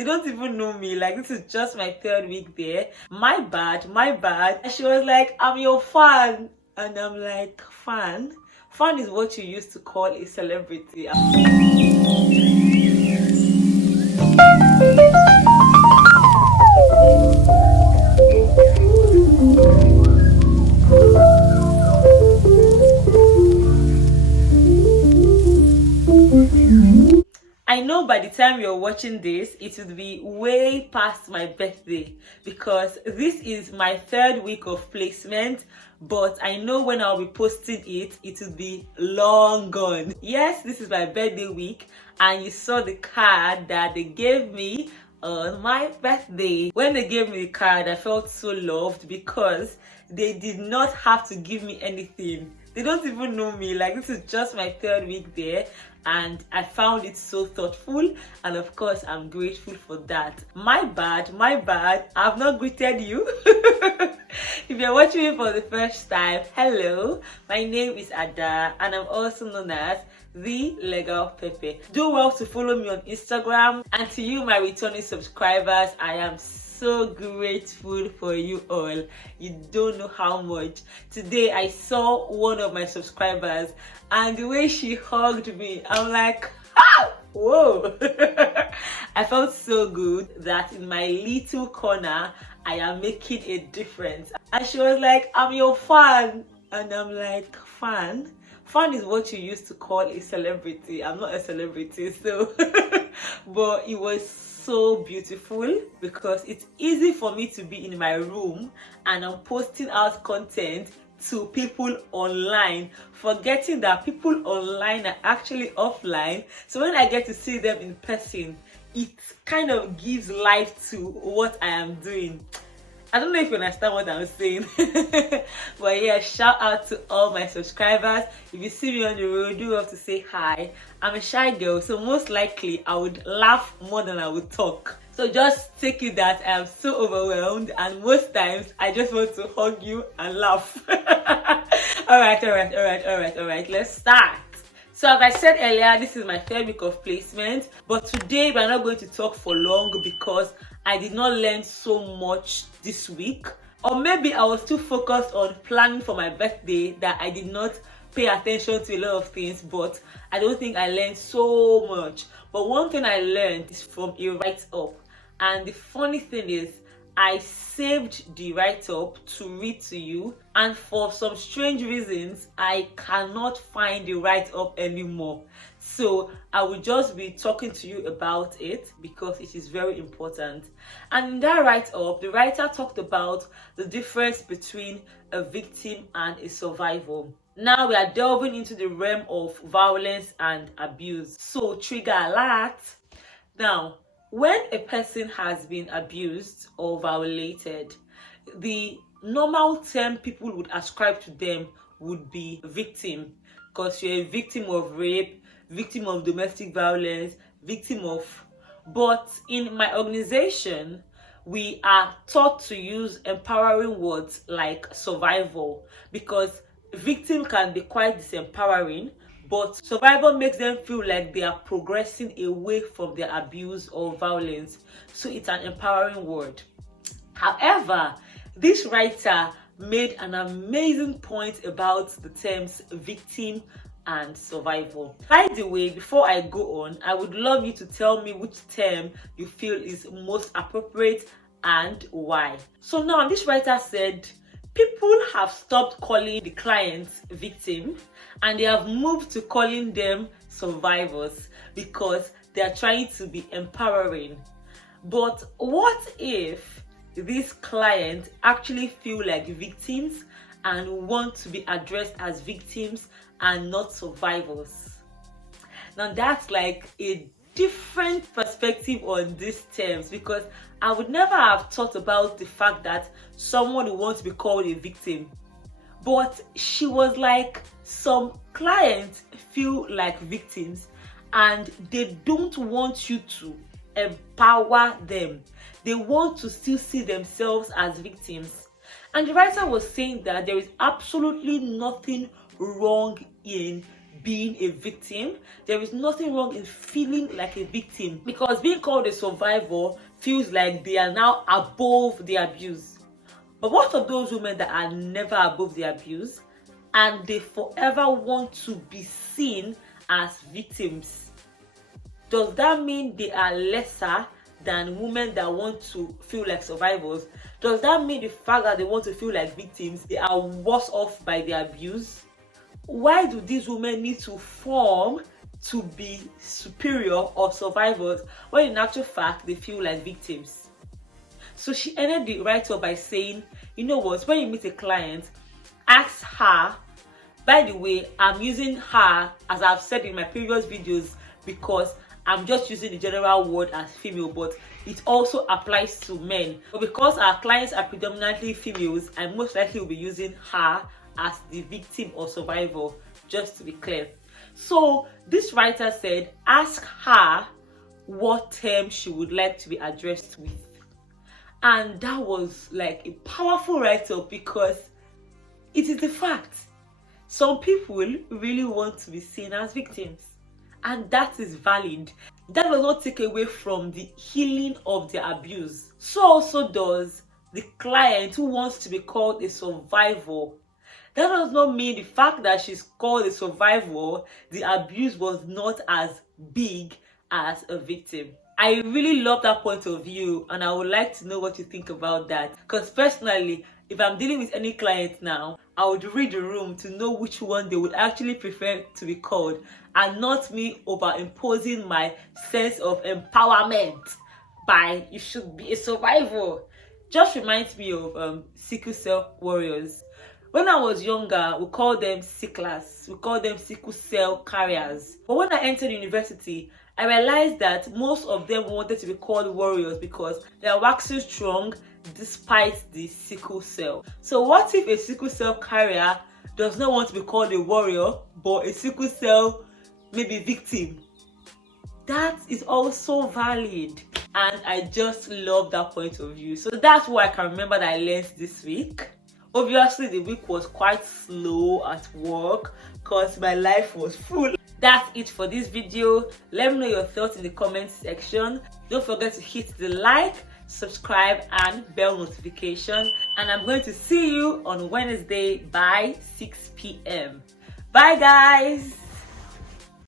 They don't even know me. Like, this is just my third week there. My bad, my bad. And she was like, I'm your fan. And I'm like, fan? Fan is what you used to call a celebrity. I know by the time you're watching this, it will be way past my birthday because this is my third week of placement, but I know when I'll be posting it, it will be long gone. Yes, this is my birthday week, and you saw the card that they gave me on my birthday. When they gave me the card, I felt so loved because they did not have to give me anything. They don't even know me. Like, this is just my third week there, and I found it so thoughtful, and of course I'm grateful for that. My bad, my bad. I've not greeted you. If you're watching me for the first time, hello, my name is Ada, and I'm also known as the Legal Pepe. Do well to follow me on Instagram, and to you my returning subscribers, I am so grateful for you all. You don't know how much. Today I saw one of my subscribers, and the way she hugged me, I'm like, ah, whoa. I felt so good that in my little corner I am making a difference. And she was like, I'm your fan. And I'm like, fan? Fan is what you used to call a celebrity. I'm not a celebrity, so but it was so beautiful because it's easy for me to be in my room and I'm posting out content to people online, forgetting that people online are actually offline. So when I get to see them in person, it kind of gives life to what I am doing. I don't know if you understand what I'm saying. But yeah, shout out to all my subscribers. If you see me on the road, do have to say hi. I'm a shy girl, so most likely I would laugh more than I would talk. So just take it that I am so overwhelmed, and most times I just want to hug you and laugh. Alright, let's start. So as I said earlier, this is my third week of placement, but today we're not going to talk for long because I did not learn so much this week, or maybe I was too focused on planning for my birthday that I did not pay attention to a lot of things, but I don't think I learned so much. But one thing I learned is from a write-up, and the funny thing is I saved the write-up to read to you, and for some strange reasons I cannot find the write-up anymore. So I will just be talking to you about it because it is very important. And in that write-up, the writer talked about the difference between a victim and a survivor. Now we are delving into the realm of violence and abuse. So trigger alert. Now, when a person has been abused or violated, the normal term people would ascribe to them would be victim, because you're a victim of rape, victim of domestic violence, victim of... But in my organization, we are taught to use empowering words like survival, because victim can be quite disempowering, but survival makes them feel like they are progressing away from their abuse or violence. So it's an empowering word. However, this writer made an amazing point about the terms victim and survival. By the way, before I go on, I would love you to tell me which term you feel is most appropriate and why. So now this writer said, people have stopped calling the clients victim and they have moved to calling them survivors because they are trying to be empowering. But what if these clients actually feel like victims and want to be addressed as victims and not survivors? Now that's like a different perspective on these terms, because I would never have thought about the fact that someone who wants to be called a victim. But she was like, some clients feel like victims and they don't want you to empower them. They want to still see themselves as victims. And the writer was saying that there is absolutely nothing wrong in being a victim. There is nothing wrong in feeling like a victim, because being called a survivor feels like they are now above the abuse. But what of those women that are never above the abuse and they forever want to be seen as victims? Does that mean they are lesser than women that want to feel like survivors? Does that mean the fact that they want to feel like victims, they are worse off by the abuse? Why do these women need to form to be superior or survivors when in actual fact they feel like victims? So she ended the write-up by saying, you know what, when you meet a client, ask her, by the way, I'm using her as I've said in my previous videos because I'm just using the general word as female, but it also applies to men. But because our clients are predominantly females, I most likely will be using her as the victim or survivor, just to be clear. So this writer said, ask her what term she would like to be addressed with. And that was like a powerful write-up, because it is the fact. Some people really want to be seen as victims, and that is valid. That does not take away from the healing of the abuse. So also does the client who wants to be called a survivor. That does not mean the fact that she's called a survivor, the abuse was not as big as a victim. I really love that point of view, and I would like to know what you think about that. Because personally, if I'm dealing with any client now, I would read the room to know which one they would actually prefer to be called, and not me overimposing my sense of empowerment by you should be a survivor. Just reminds me of sickle cell warriors. When I was younger, we called them sicklers. We called them sickle cell carriers. But when I entered university, I realized that most of them wanted to be called warriors because they are waxing strong despite the sickle cell. So what if a sickle cell carrier does not want to be called a warrior, but a sickle cell maybe victim? That is also valid. And I just love that point of view. So that's what I can remember that I learned this week. Obviously, the week was quite slow at work because my life was full. That's it for this video. Let me know your thoughts in the comment section. Don't forget to hit the like, subscribe, and bell notification. And I'm going to see you on Wednesday by 6 p.m. Bye, guys.